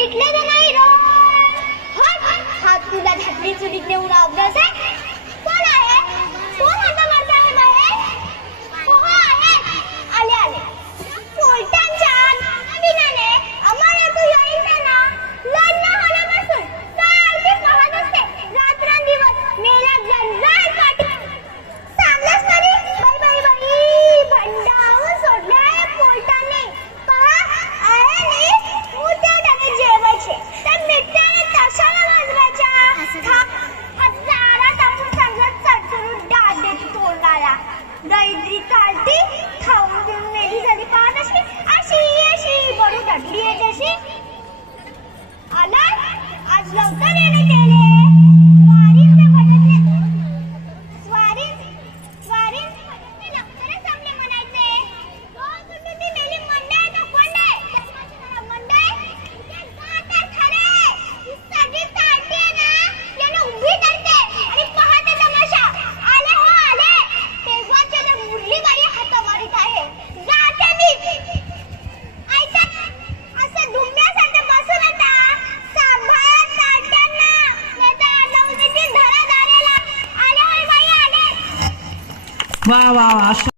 ছুটির নেই ওরা অগ্রসে আসি আসি বড় কাটলি আসি আলাই আজ লঙ্কা নিয়ে নিতে 哇哇哇！Wow, wow, wow.